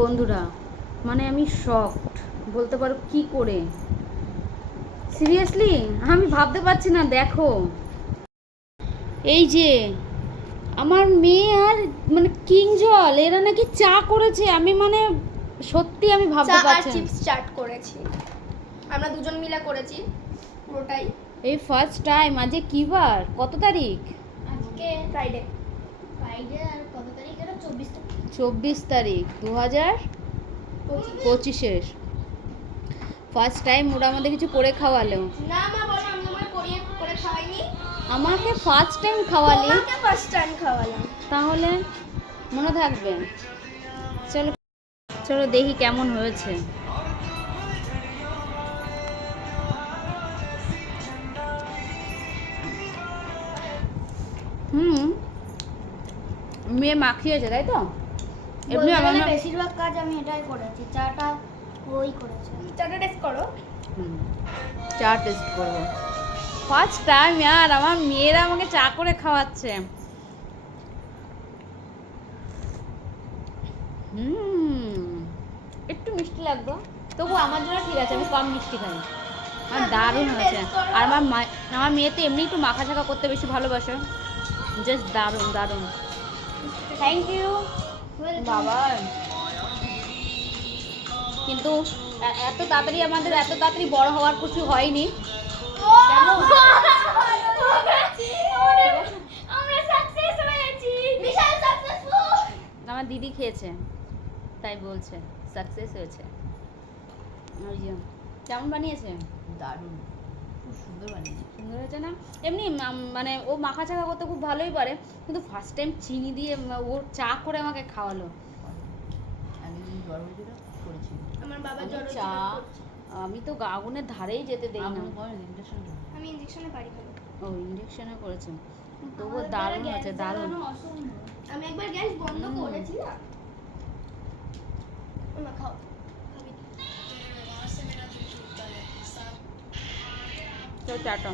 বন্ধুরা, মানে আমি শকড বলতে পারো কি করে। সিরিয়াসলি আমি ভাবতে পারছি না। দেখো এই যে আমার মেয়ে আর মানে কিং জল এরা নাকি চা করেছে। আমি মানে সত্যি আমি ভাবতে পারছি না। চিপস চাট করেছি, আমরা দুজন মিলে করেছি পুরোটাই। এই ফার্স্ট টাইম। আজকে কি বার, কত তারিখ? আজকে ফ্রাইডে। আর কত তারিখ? এটা 24 তারিখ 2025-এর ফার্স্ট টাইম ওরা আমাদের কিছু করে খাওয়ালো। না মা বলো, আমি তোমার করে খাওয়াইনি। আমাকে ফার্স্ট টাইম খাওয়ালি। তোমাকে ফার্স্ট টাইম খাওয়ালাম। তাহলে মনে থাকবে। চলো চলো দেখি কেমন হয়েছে। মেয়ে মাখিয়েছে তাই তো? এমনি আমার বেশিরভাগ কাজ আমি এটাই করেছি, চাটা ওই করেছে। চাটা টেস্ট করো। চা টেস্ট করবো ফার্স্ট টাইম। यार আমার মেয়েরা আমাকে চা করে খাওয়াচ্ছে। একটু মিষ্টি লাগতো, তবু আমার জন্য ঠিক আছে, আমি কম মিষ্টি খাই। আর দারুণ হয়েছে। আর আমার মেয়ে তো এমনি একটু মাখা ঝাঁকা করতে বেশি ভালোবাসে। জাস্ট দারুণ দারুণ। থ্যাংক ইউ বাবা। কিন্তু এত তাড়াতাড়ি আমাদের এত তাড়াতাড়ি বড় হওয়ার কিছু হয়নি। আমার দিদি খেয়েছে তাই বলছে সাকসেস হয়েছে। কেমন বানিয়েছে? দারুণ, খুব সুন্দর বানিয়েছে। সুন্দর হয়েছে না? এমনি মানে ও মাখা চাকা করতে খুব ভালোই পারে, কিন্তু ফার্স্ট টাইম চিনি দিয়ে ওর চা করে আমাকে খাওয়ালো। আমি জ্বর করেছি আমার বাবা চা আমি তো আগুনের ধারেই যেতে দেই না। আমি ইনজেকশনে পারি ভালো। ও ইনজেকশনে করেছে, তবুও দারুণ হয়েছে দারুণ। আমি একবার গ্যাস বন্ধ করেছি না। মা খাও। তো চাটা